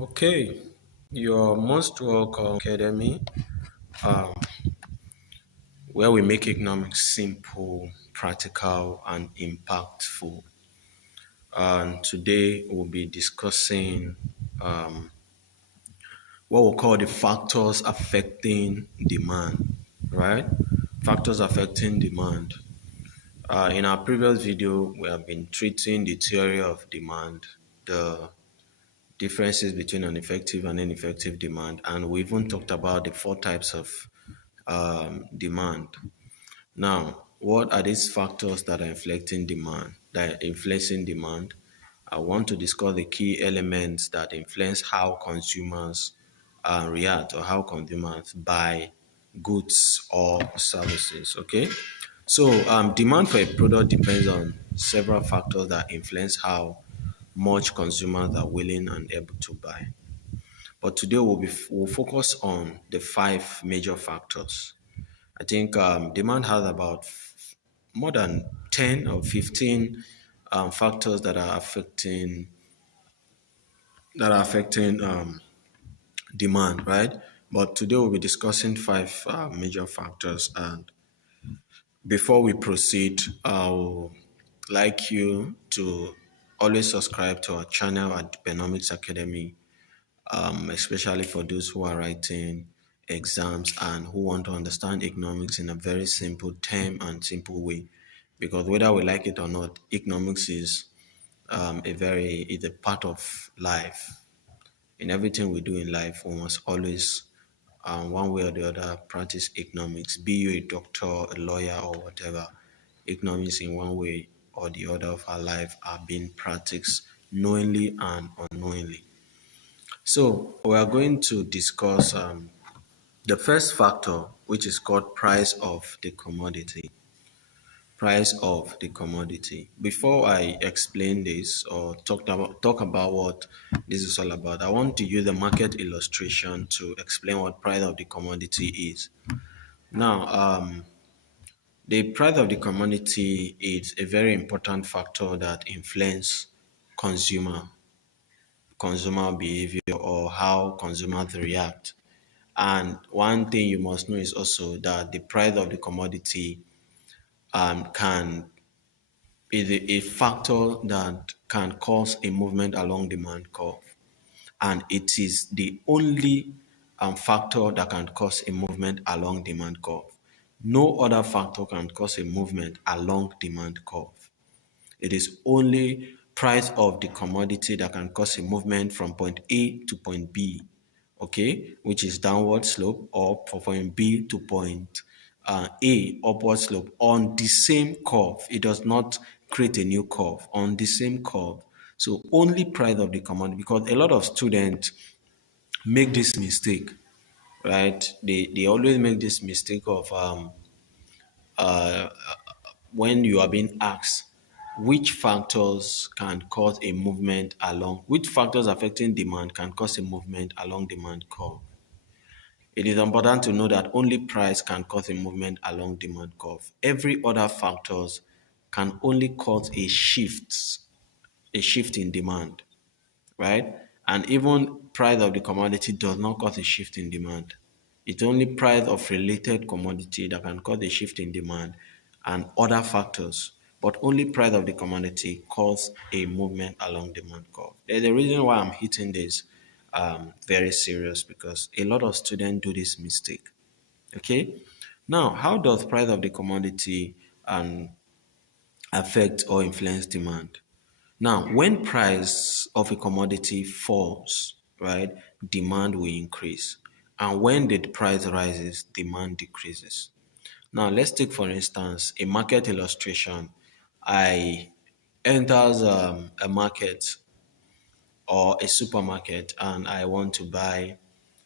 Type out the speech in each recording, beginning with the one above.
Okay, you're most welcome, Academy, um, where we make economics simple, practical, and impactful. And today we'll be discussing what we'll call the factors affecting demand, right? Factors affecting demand. In our previous video, we have been treating the theory of demand, the differences between an effective and ineffective demand, and we even talked about the four types of demand. Now, what are these factors that are inflecting demand? That are influencing demand? I want to discuss the key elements that influence how consumers react or how consumers buy goods or services. Okay, so demand for a product depends on several factors that influence how much consumers are willing and able to buy. But today we'll focus on the five major factors. I think demand has about more than 10 or 15 factors that are affecting demand, right? But today we'll be discussing five major factors. And before we proceed, I would like you to always subscribe to our channel at Dpenomics Academy, especially for those who are writing exams and who want to understand economics in a very simple term and simple way. Because whether we like it or not, economics is a part of life. In everything we do in life, we must always, one way or the other, practice economics. Be you a doctor, a lawyer, or whatever, economics in one way or the other of our life are being practiced knowingly and unknowingly. So we are going to discuss the first factor, which is called price of the commodity. Price of the commodity. Before I explain this or talk about what this is all about, I want to use the market illustration to explain what price of the commodity is. Now, the price of the commodity is a very important factor that influence consumer behavior or how consumers react. And one thing you must know is also that the price of the commodity can is a factor that can cause a movement along demand curve, and it is the only factor that can cause a movement along demand curve. No other factor can cause a movement along demand curve. It is only price of the commodity that can cause a movement from point A to point B, okay, which is downward slope, or from point B to point A, upward slope on the same curve. It does not create a new curve on the same curve. So only price of the commodity, because a lot of students make this mistake, right? They always make this mistake of when you are being asked which factors can cause a movement along, which factors affecting demand can cause a movement along demand curve. It is important to know that only price can cause a movement along demand curve. Every other factors can only cause a shift in demand, right? And even price of the commodity does not cause a shift in demand. It's only price of related commodity that can cause a shift in demand and other factors. But only price of the commodity cause a movement along demand curve. There's a reason why I'm hitting this very serious, because a lot of students do this mistake. Okay. Now, how does price of the commodity affect or influence demand? Now, when price of a commodity falls, right, demand will increase. And when the price rises, demand decreases. Now, let's take for instance a market illustration. I enters a market or a supermarket and I want to buy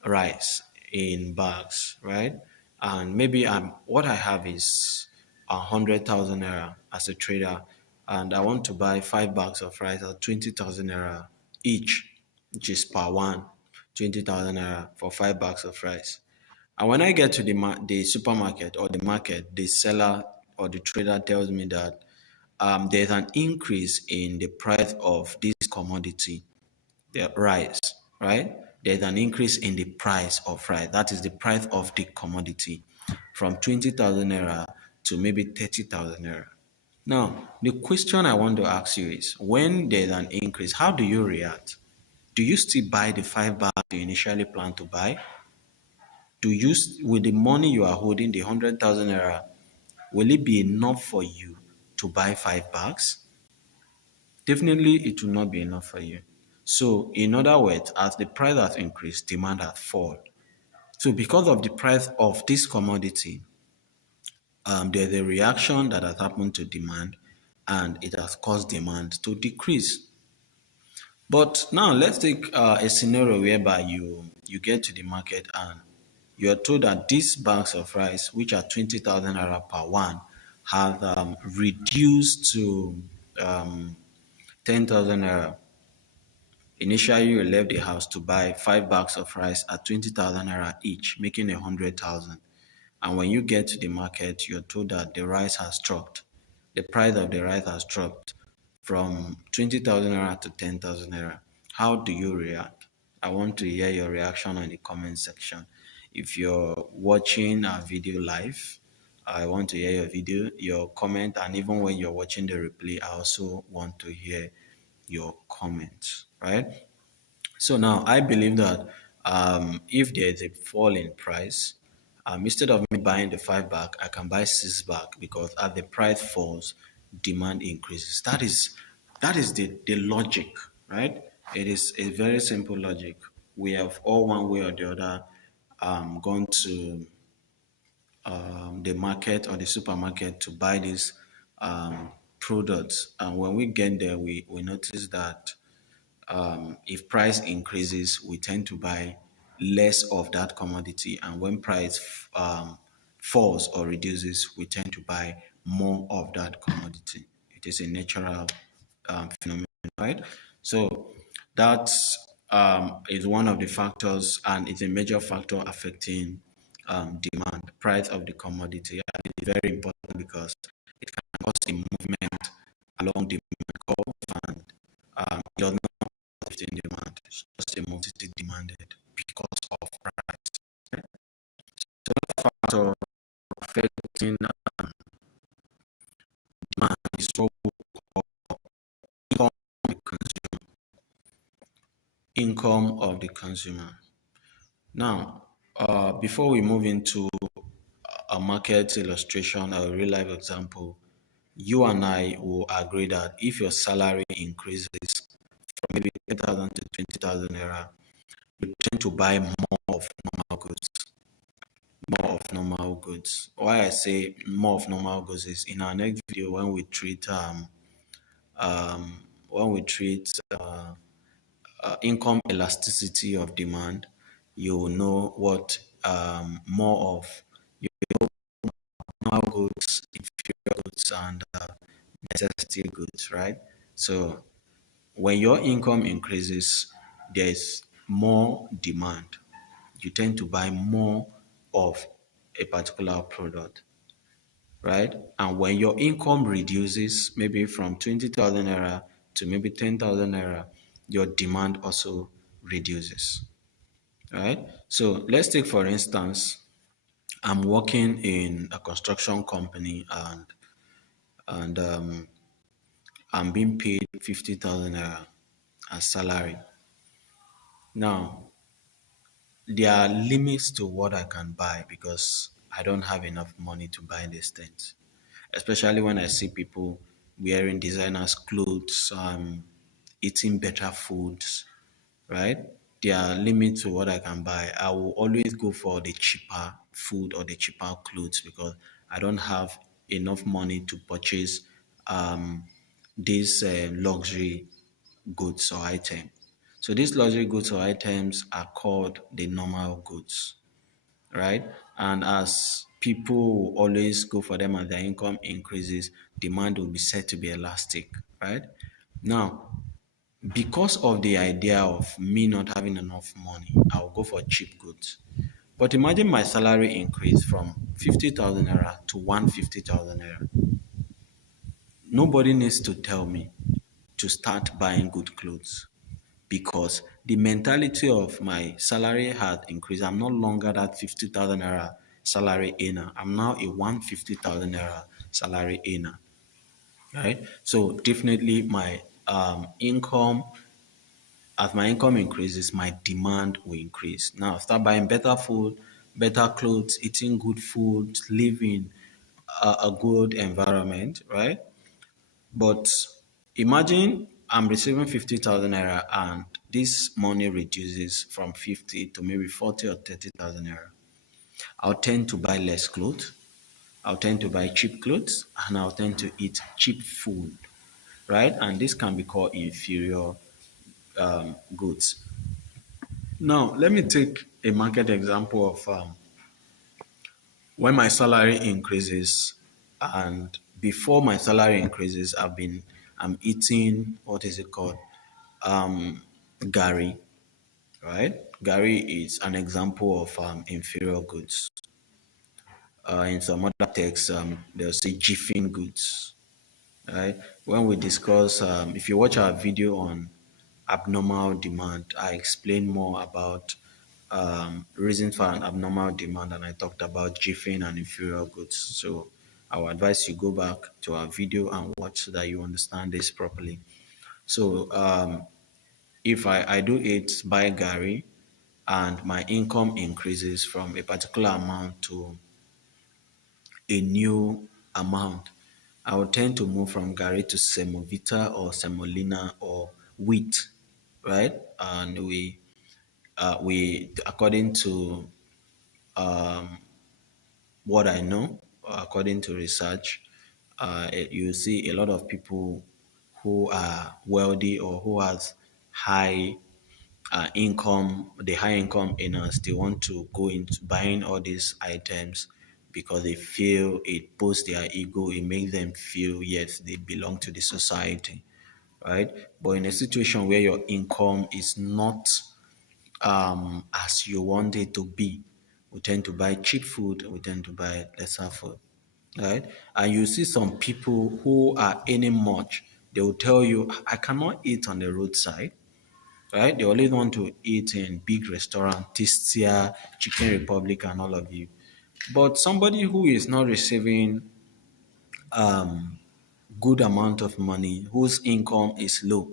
rice in bags, right? And maybe what I have is 100,000 naira as a trader, and I want to buy 5 bags of rice at 20,000 naira each, which is per one, 20,000 naira for 5 bags of rice. And when I get to the supermarket or the market, the seller or the trader tells me that there's an increase in the price of this commodity, the rice. right? There's an increase in the price of rice. That is the price of the commodity from 20,000 naira to maybe 30,000 naira. Now, the question I want to ask you is when there's an increase, how do you react? Do you still buy the 5 bags you initially planned to buy? With the money you are holding, the 100,000 naira, will it be enough for you to buy 5 bags? Definitely, it will not be enough for you. So, in other words, as the price has increased, demand has fallen. So, because of the price of this commodity, there's a reaction that has happened to demand, and it has caused demand to decrease. But now let's take a scenario whereby you get to the market and you are told that these bags of rice, which are 20,000 naira per one, have reduced to 10,000 naira. Initially, you left the house to buy 5 bags of rice at 20,000 naira each, making 100,000. And when you get to the market, you're told that the rice has dropped. The price of the rice has dropped from 20,000 naira to 10,000 naira. How do you react? I want to hear your reaction in the comment section. If you're watching our video live, I want to hear your video, your comment, and even when you're watching the replay, I also want to hear your comments, right? So now I believe that if there is a fall in price, instead of me buying the 5 bag, I can buy 6 bag because as the price falls, demand increases. That is the logic, right? It is a very simple logic. We have all one way or the other gone to the market or the supermarket to buy these products, and when we get there, we notice that if price increases, we tend to buy less of that commodity, and when price falls or reduces, we tend to buy more of that commodity. It is a natural phenomenon, right? So that is one of the factors, and it's a major factor affecting demand, price of the commodity. And it's very important because it can cause a movement along the movement curve, and it does not in demand. It's just a multitude demanded because of price. So that factor affecting demand is what we call income of the consumer. Income of the consumer. Now, before we move into a market illustration or a real life example, you and I will agree that if your salary increases from maybe 10,000 to 20,000 naira, you tend to buy more of normal goods. More of normal goods. Why I say more of normal goods is in our next video when we treat income elasticity of demand, you will know what more of normal goods, inferior goods, and necessity goods, right? So when your income increases, there's more demand. You tend to buy more of a particular product, right? And when your income reduces, maybe from 20,000 naira to maybe 10,000 naira, your demand also reduces, right? So let's take, for instance, I'm working in a construction company, and I'm being paid 50,000 naira as salary. Now, there are limits to what I can buy because I don't have enough money to buy these things. Especially when I see people wearing designers' clothes, eating better foods, right? There are limits to what I can buy. I will always go for the cheaper food or the cheaper clothes because I don't have enough money to purchase these luxury goods or items. So these luxury goods or items are called the normal goods, right? And as people always go for them as their income increases, demand will be said to be elastic, right? Now, because of the idea of me not having enough money, I'll go for cheap goods. But imagine my salary increase from 50,000 naira to 150,000 naira. Nobody needs to tell me to start buying good clothes because the mentality of my salary had increased. I'm no longer that 50,000 naira salary earner. I'm now a 150,000 naira salary earner, right? So definitely my income, as my income increases, my demand will increase. Now, start buying better food, better clothes, eating good food, living a good environment, right? But imagine I'm receiving 50,000 naira and this money reduces from 50 to maybe 40 or 30,000 naira. I'll tend to buy less clothes. I'll tend to buy cheap clothes and I'll tend to eat cheap food, right? And this can be called inferior goods. Now, let me take a market example of when my salary increases and before my salary increases, I'm eating what is it called? Gary, right? Gary is an example of inferior goods. In some other texts, they'll say jiffing goods, right? When we discuss, if you watch our video on abnormal demand, I explain more about reasons for an abnormal demand, and I talked about jiffing and inferior goods. So I would advise you go back to our video and watch so that you understand this properly. So if I do it by Gary and my income increases from a particular amount to a new amount, I would tend to move from Gary to Semovita or Semolina or wheat, right? And we according to what I know, according to research, you see a lot of people who are wealthy or who has high income, the high income earners, they want to go into buying all these items because they feel it boosts their ego, it makes them feel yes, they belong to the society, right? But in a situation where your income is not as you want it to be, we tend to buy cheap food, we tend to buy lesser food, right? And you see some people who are earning much, they will tell you, I cannot eat on the roadside, right? They always want to eat in big restaurant, Tistia, Chicken Republic, and all of you. But somebody who is not receiving good amount of money, whose income is low,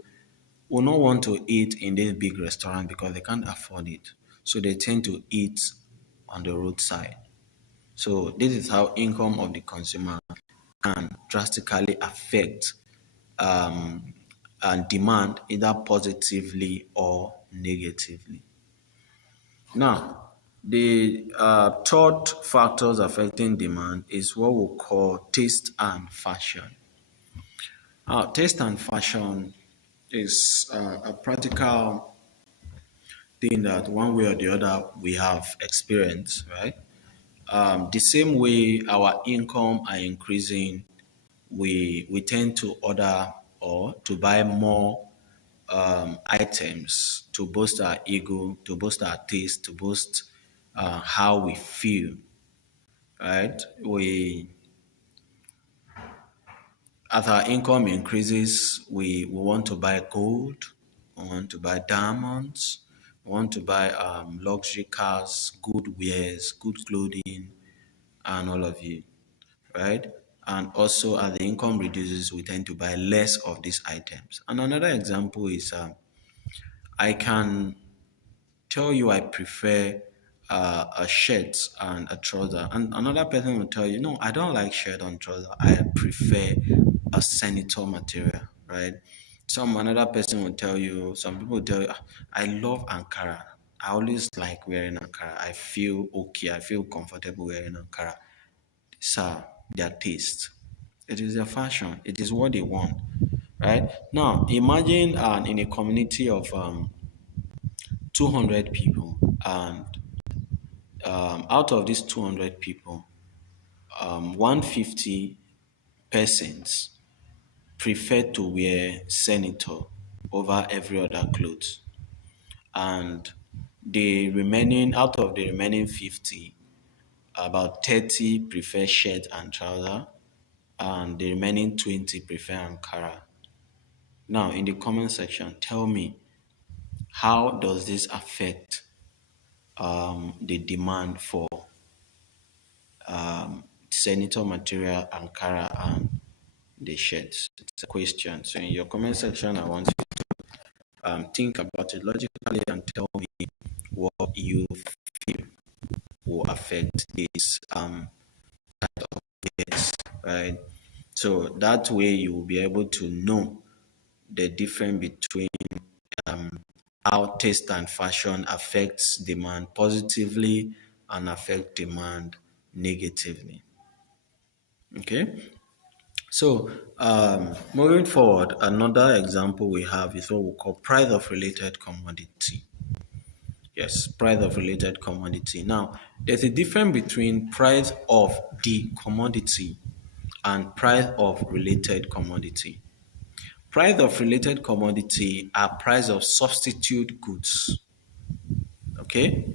will not want to eat in this big restaurant because they can't afford it. So they tend to eat on the roadside. So this is how income of the consumer can drastically affect and demand either positively or negatively. Now, the third factors affecting demand is what we call taste and fashion. Taste and fashion is a practical thing that one way or the other we have experienced, right? The same way our income are increasing, we tend to order or to buy more items to boost our ego, to boost our taste, to boost how we feel, right? As our income increases, we want to buy gold, we want to buy diamonds, we want to buy luxury cars, good wares, good clothing, and all of it, right? And also, as the income reduces, we tend to buy less of these items. And another example is I can tell you I prefer a shirt and a trouser, and another person will tell you, no, I don't like shirt and trouser. I prefer a senator material, right? Some another person will tell you, some people will tell you, "Ah, I love Ankara. I always like wearing Ankara. I feel okay. I feel comfortable wearing Ankara." These are their taste. It is their fashion. It is what they want, right? Now, imagine in a community of 200 people, and out of these 200 people, 150 persons prefer to wear senator over every other clothes. And the remaining, out of the remaining 50, about 30 prefer shirt and trouser, and the remaining 20 prefer Ankara. Now, in the comment section, tell me, how does this affect the demand for senator material, Ankara, and the shirts? It's a question. So in your comment section, I want you to think about it logically and tell me what you feel will affect this yes, right? So that way you will be able to know the difference between how taste and fashion affects demand positively and affect demand negatively. Okay. So moving forward, another example we have is what we call price of related commodity. Yes, price of related commodity. Now, there's a difference between price of the commodity and price of related commodity. Price of related commodity are price of substitute goods. Okay?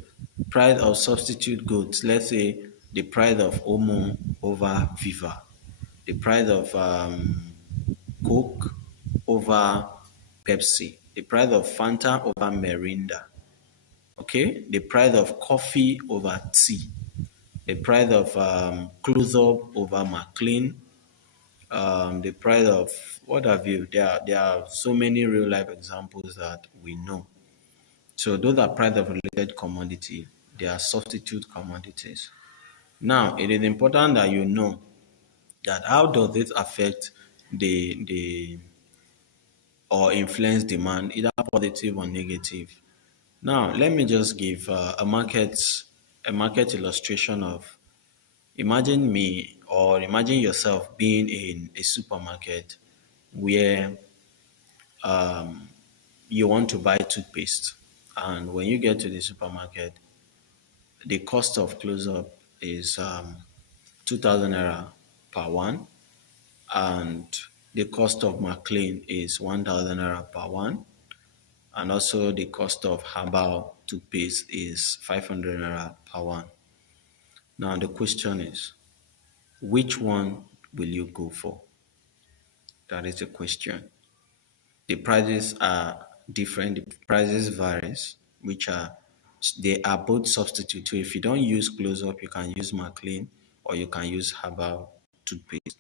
Price of substitute goods. Let's say the price of Omo over Viva. The price of Coke over Pepsi. The price of Fanta over Mirinda. Okay? The price of coffee over tea. The price of Close Up over McLean. The price of what have you. There are so many real life examples that we know. So those are price of related commodity. They are substitute commodities. Now it is important that you know that how does this affect the or influence demand, either positive or negative. Now let me just give a market illustration of imagine me or imagine yourself being in a supermarket where you want to buy toothpaste. And when you get to the supermarket, the cost of close up is 2,000 naira per one, and the cost of McLean is 1,000 naira per one, and also the cost of herbal toothpaste is 500 naira per one. Now, the question is, which one will you go for? That is the question. The prices are different. The prices varies, which are they are both substitute. So if you don't use close up, you can use McLean or you can use herbal toothpaste.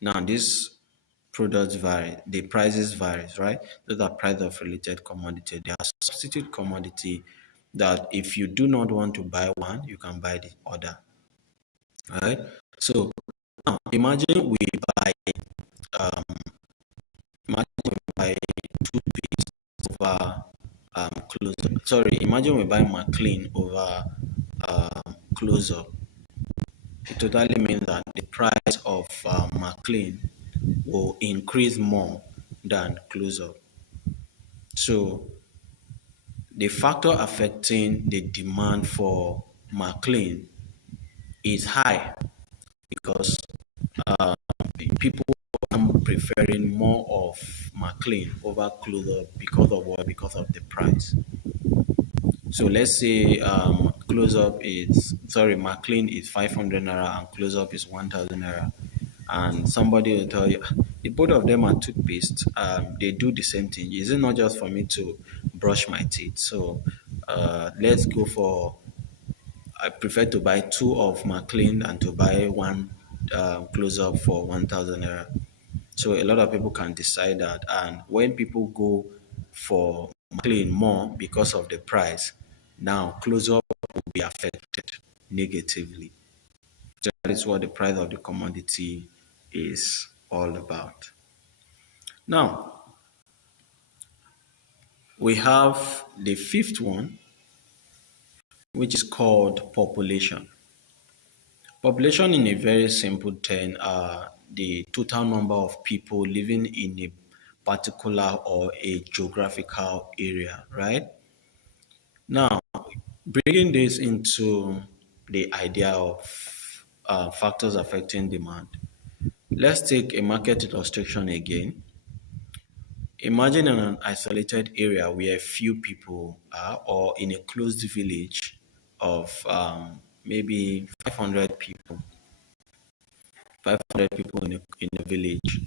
Now these products vary, the prices varies, right? Those are price of related commodity. They are substitute commodity that if you do not want to buy one, you can buy the other. Right? So now imagine we buy toothpaste over close up. Sorry, imagine we buy McLean over close up. It totally means that the price of McLean will increase more than close up. So the factor affecting the demand for McLean is high because people are preferring more of McLean over close up because of what? Because of the price. So let's say close up is sorry, McLean is 500 naira and close up is 1,000 naira, and somebody will tell you the both of them are toothpaste. They do the same thing. Is it not just for me to brush my teeth? So let's go for. I prefer to buy two of McLean and to buy one close up for 1,000 naira. So a lot of people can decide that, and when people go for McLean more because of the price, now close up will be affected negatively. So that is what the price of the commodity is all about. Now we have the fifth one, which is called population. Population, in a very simple term, are the total number of people living in a particular or a geographical area, right? Now, bringing this into the idea of factors affecting demand, let's take a market illustration again. Imagine an isolated area where few people are, or in a closed village of maybe 500 people. 500 people in a village,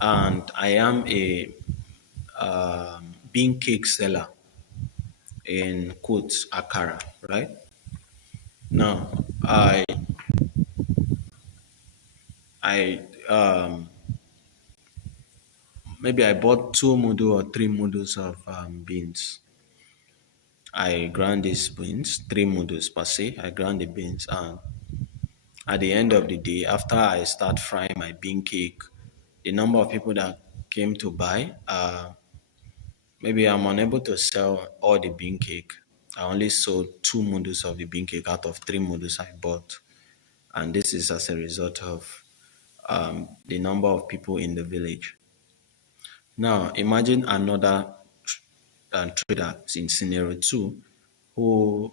and I am a bean cake seller. in quotes akara, right? Now, I maybe I bought two module or three modules of beans. I ground these beans, three modules per se. I ground the beans, and at the end of the day, after I start frying my bean cake, the number of people that came to buy, maybe I'm unable to sell all the bean cake. I only sold two modules of the bean cake out of three modules I bought. And this is as a result of the number of people in the village. Now, imagine another trader in scenario two who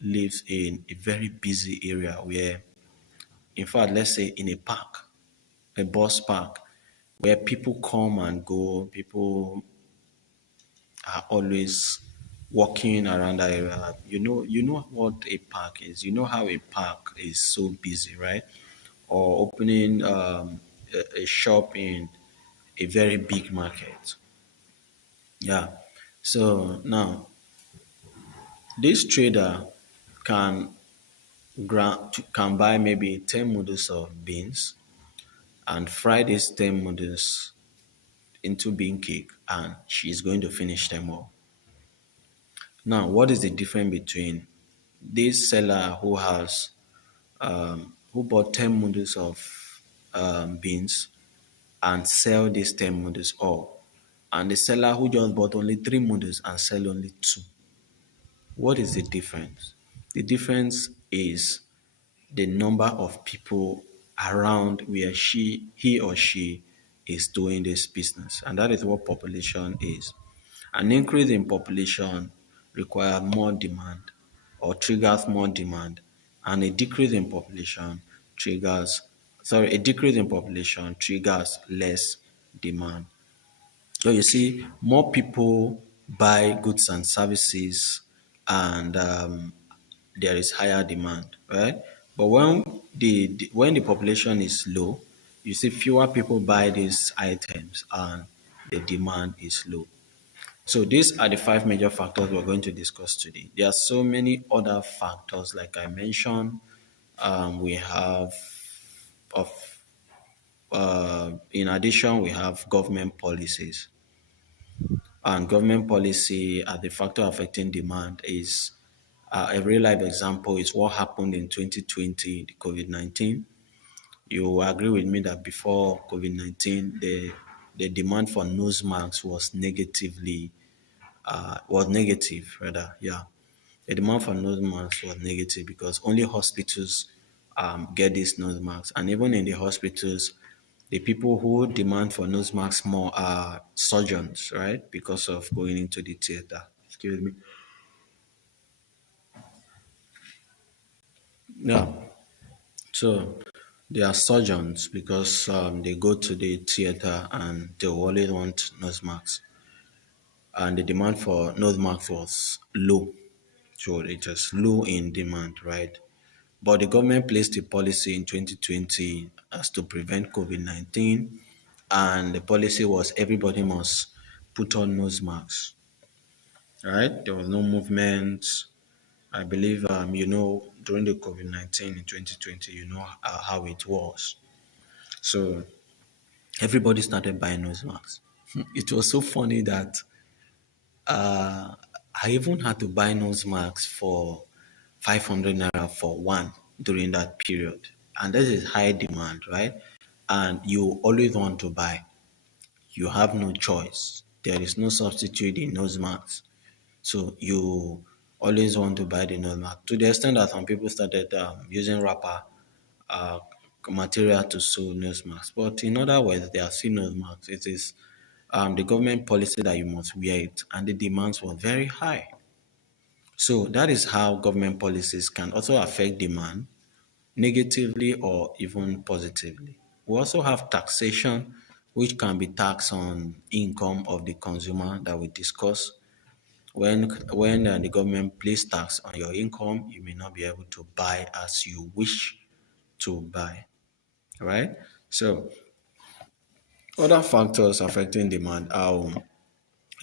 lives in a very busy area where, in fact, let's say in a park, a bus park, where people come and go, people are always walking around that area. You know what a park is. You know how a park is so busy, right? Or opening a shop in a very big market. Yeah. So now this trader can can buy maybe 10 models of beans and fry these 10 models into bean cake, and she's going to finish them all. Now, what is the difference between this seller who bought 10 models of beans and sell these 10 models all, and the seller who just bought only 3 models and sell only 2? What is the difference? The difference is the number of people around where he or she is doing this business. And that is what population is. An increase in population requires more demand or triggers more demand, and a decrease in population a decrease in population triggers less demand. So you see, more people buy goods and services, and there is higher demand, right? But when the population is low, you see fewer people buy these items, and the demand is low. So these are the five major factors we're going to discuss today. There are so many other factors, like I mentioned. We have of In addition, we have government policies. And government policy as the factor affecting demand is a real life example is what happened in 2020, the COVID-19. You will agree with me that before COVID-19, the demand for nose masks was negative rather. Yeah, the demand for nose masks was negative because only hospitals get these nose masks, and even in the hospitals, the people who demand for nose masks more are surgeons, right? Because of going into the theater. Excuse me. Yeah. So they are surgeons because they go to the theater and they always want nose masks, and the demand for nose masks was low. So it was low in demand, right? But the government placed a policy in 2020 as to prevent COVID-19, and the policy was everybody must put on nose masks, right? There was no movement. I believe, during the COVID-19 in 2020, how it was. So everybody started buying nose masks. It was so funny that I even had to buy nose masks for 500 naira for one during that period. And this is high demand, right? And you always want to buy. You have no choice. There is no substitute in nose masks. So you always want to buy the nose mask. To the extent that some people started using wrapper uh, material to sew nose masks. But in other words, they are still nose masks. It is the government policy that you must wear it, and the demands were very high. So that is how government policies can also affect demand negatively or even positively. We also have taxation, which can be tax on income of the consumer that we discuss. When the government place tax on your income, you may not be able to buy as you wish to buy, right? So other factors affecting demand, I'll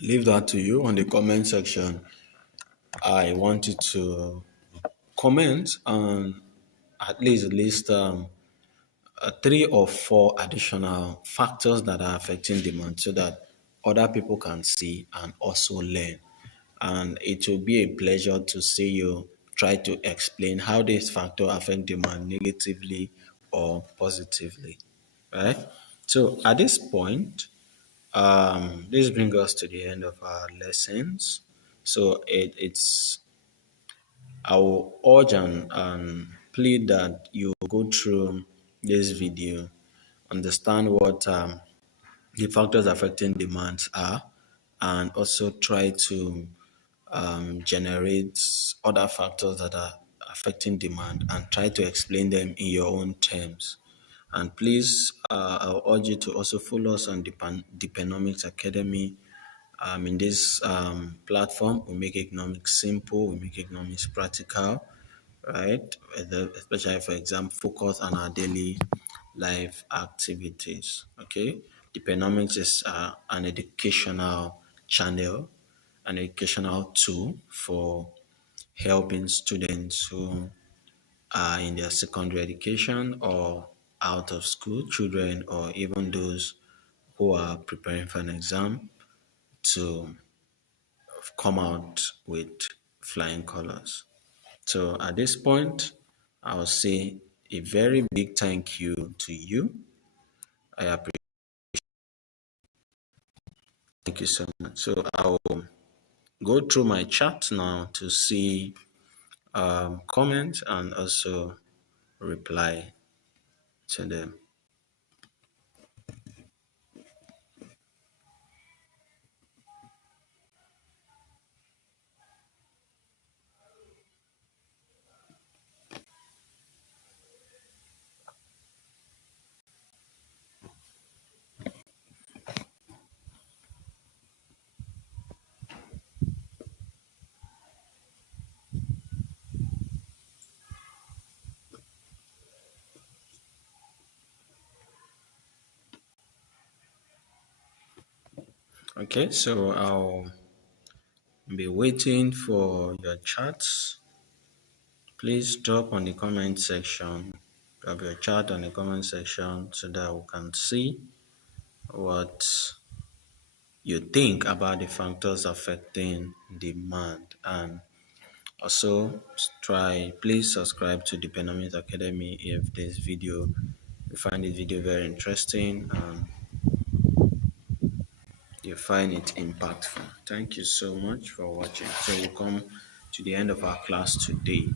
leave that to you on the comment section. I want you to comment on at least three or four additional factors that are affecting demand so that other people can see and also learn. And it will be a pleasure to see you try to explain how this factor affect demand negatively or positively, right? So at this point, this brings us to the end of our lessons. So it's I will urge and plead that you go through this video, understand what the factors affecting demands are, and also try to generate other factors that are affecting demand and try to explain them in your own terms. And please, I'll urge you to also follow us on the Dpenomics Academy. In this platform, we make economics simple, we make economics practical, right? Especially, for example, focus on our daily life activities. Okay, Dpenomics is an educational channel, an educational tool for helping students who are in their secondary education or out of school, children, or even those who are preparing for an exam to come out with flying colors. So at this point, I'll say a very big thank you to you. I appreciate. Thank you so much. So I'll go through my chat now to see comments and also reply to them. Okay, so I'll be waiting for your chats. Please drop on the comment section. Drop your chat on the comment section so that we can see what you think about the factors affecting demand. And also please subscribe to the Dpenomics Academy if this video you find this video very interesting and you find it impactful. Thank you so much for watching. So we come to the end of our class today.